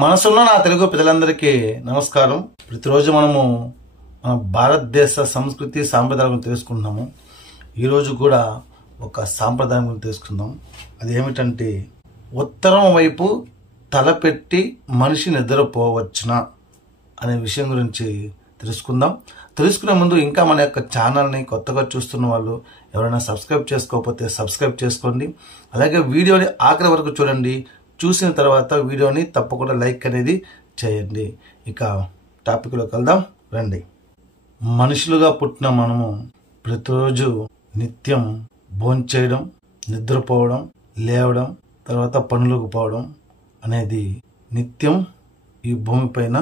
మనసున్న నా తెలుగు ప్రజలందరికీ నమస్కారం. ప్రతిరోజు మనము మన భారతదేశ సంస్కృతి సాంప్రదాయం తెలుసుకుంటున్నాము. ఈరోజు కూడా ఒక సాంప్రదాయం గురించి తెలుసుకుందాం. అది ఏమిటంటే, ఉత్తరం వైపు తలపెట్టి మనిషి నిద్రపోవచ్చునా అనే విషయం గురించి తెలుసుకుందాం. తెలుసుకునే ముందు ఇంకా మన యొక్క ఛానల్ని కొత్తగా చూస్తున్న వాళ్ళు ఎవరైనా సబ్స్క్రైబ్ చేసుకోకపోతే సబ్స్క్రైబ్ చేసుకోండి. అలాగే వీడియోని ఆఖరి వరకు చూడండి. చూసిన తర్వాత వీడియోని తప్పకుండా లైక్ అనేది చేయండి. ఇక టాపిక్లోకి వెళ్దాం రండి. మనుషులుగా పుట్టిన మనము ప్రతిరోజు నిత్యం భోంచేయడం, నిద్రపోవడం, లేవడం, తర్వాత పనులకు పోవడం అనేది నిత్యం ఈ భూమిపైన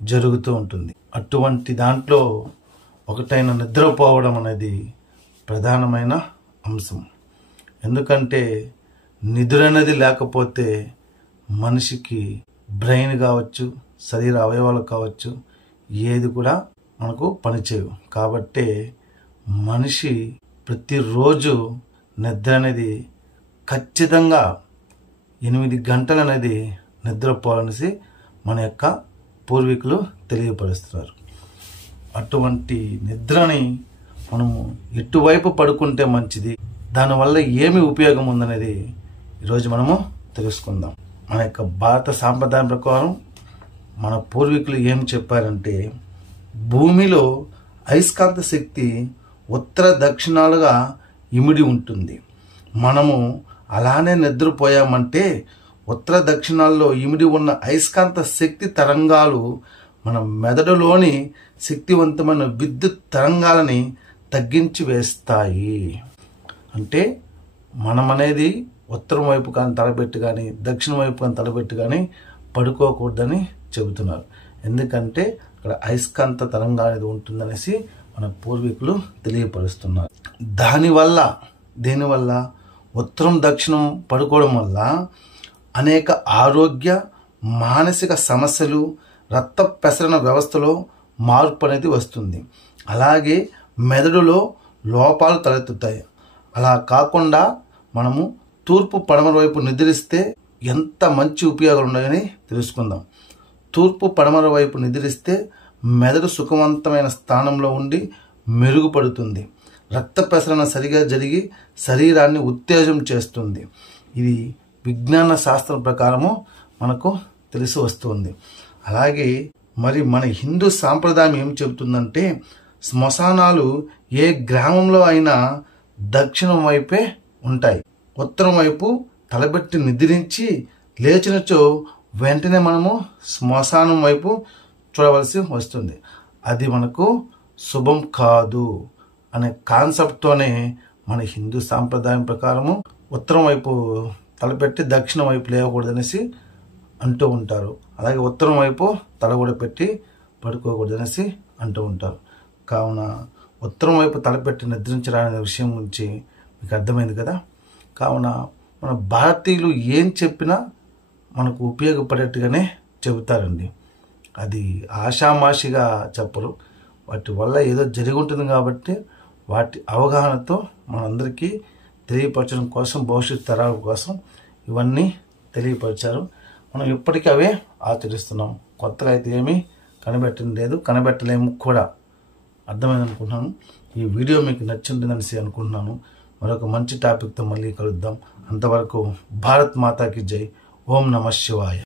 జరుగుతూ ఉంటుంది. అటువంటి దాంట్లో ఒకటైన నిద్రపోవడం అనేది ప్రధానమైన అంశం. ఎందుకంటే నిద్ర అనేది లేకపోతే మనిషికి బ్రెయిన్ కావచ్చు, శరీర అవయవాలు కావచ్చు, ఏది కూడా మనకు పనిచేయవు. కాబట్టి మనిషి ప్రతిరోజు నిద్ర అనేది ఖచ్చితంగా 8 గంటలు అనేది నిద్రపోవాలనేసి మన యొక్క పూర్వీకులు తెలియపరుస్తున్నారు. అటువంటి నిద్రని మనము ఎటువైపు పడుకుంటే మంచిది, దానివల్ల ఏమి ఉపయోగం ఉందనేది ఈరోజు మనము తెలుసుకుందాం. మన యొక్క భారత సాంప్రదాయం ప్రకారం మన పూర్వీకులు ఏం చెప్పారంటే, భూమిలో అయస్కాంత శక్తి ఉత్తర దక్షిణాలుగా ఇమిడి ఉంటుంది. మనము అలానే నిద్రపోయామంటే ఉత్తర దక్షిణాల్లో ఇమిడి ఉన్న అయస్కాంత శక్తి తరంగాలు మన మెదడులోని శక్తివంతమైన విద్యుత్ తరంగాలని తగ్గించి వేస్తాయి. అంటే మనం అనేది ఉత్తరం వైపు కానీ తలపెట్టి కానీ, దక్షిణ వైపు కానీ తలపెట్టి కానీ పడుకోకూడదని చెబుతున్నారు. ఎందుకంటే అక్కడ అయస్కాంత తరంగా అనేది ఉంటుందనేసి మన పూర్వీకులు తెలియపరుస్తున్నారు. దీనివల్ల ఉత్తరం దక్షిణం పడుకోవడం వల్ల అనేక ఆరోగ్య మానసిక సమస్యలు, రక్త ప్రసరణ వ్యవస్థలో మార్పు అనేది వస్తుంది. అలాగే మెదడులో లోపాలు తలెత్తుతాయి. అలా కాకుండా మనము తూర్పు పడమర వైపు నిద్రిస్తే ఎంత మంచి ఉపయోగాలు ఉన్నాయని తెలుసుకుందాం. తూర్పు పడమర వైపు నిద్రిస్తే మెదడు సుఖవంతమైన స్థానంలో ఉండి మెరుగుపడుతుంది. రక్త ప్రసరణ సరిగా జరిగి శరీరాన్ని ఉత్తేజం చేస్తుంది. ఇది విజ్ఞాన శాస్త్రం ప్రకారము మనకు తెలిసి వస్తుంది. అలాగే మరి మన హిందూ సాంప్రదాయం ఏం చెబుతుందంటే, శ్మశానాలు ఏ గ్రామంలో అయినా దక్షిణం వైపే ఉంటాయి. ఉత్తరం వైపు తలబెట్టి నిద్రించి లేచినచో వెంటనే మనము శ్మశానం వైపు చూడవలసి వస్తుంది. అది మనకు శుభం కాదు అనే కాన్సెప్ట్తోనే మన హిందూ సాంప్రదాయం ప్రకారము ఉత్తరం వైపు తలపెట్టి దక్షిణం వైపు లేవకూడదనేసి అంటూ ఉంటారు. అలాగే ఉత్తరం వైపు తల కూడా పెట్టి పడుకోకూడదనేసి అంటూ ఉంటారు. కావున ఉత్తరం వైపు తలపెట్టి నిద్రించడానికి విషయం గురించి మీకు అర్థమైంది కదా. కావున మన భారతీయులు ఏం చెప్పినా మనకు ఉపయోగపడేట్టుగానే చెబుతారండి. అది ఆషామాషిగా చెప్పరు. వాటి వల్ల ఏదో జరిగి ఉంటుంది కాబట్టి వాటి అవగాహనతో మనందరికీ తెలియపరచడం కోసం, భవిష్యత్ తరాల కోసం ఇవన్నీ తెలియపరిచారు. మనం ఇప్పటికీ అవే ఆచరిస్తున్నాం. కొత్తగా అయితే ఏమీ కనిపెట్టడం లేదు, కనిపెట్టలేము కూడా. అర్థమైంది అనుకుంటున్నాను. ఈ వీడియో మీకు నచ్చిందని అనుకుంటున్నాను. మరొక మంచి టాపిక్తో మళ్ళీ కలుద్దాం. అంతవరకు భారత్ మాతాకి జై. ఓం నమః శివాయ.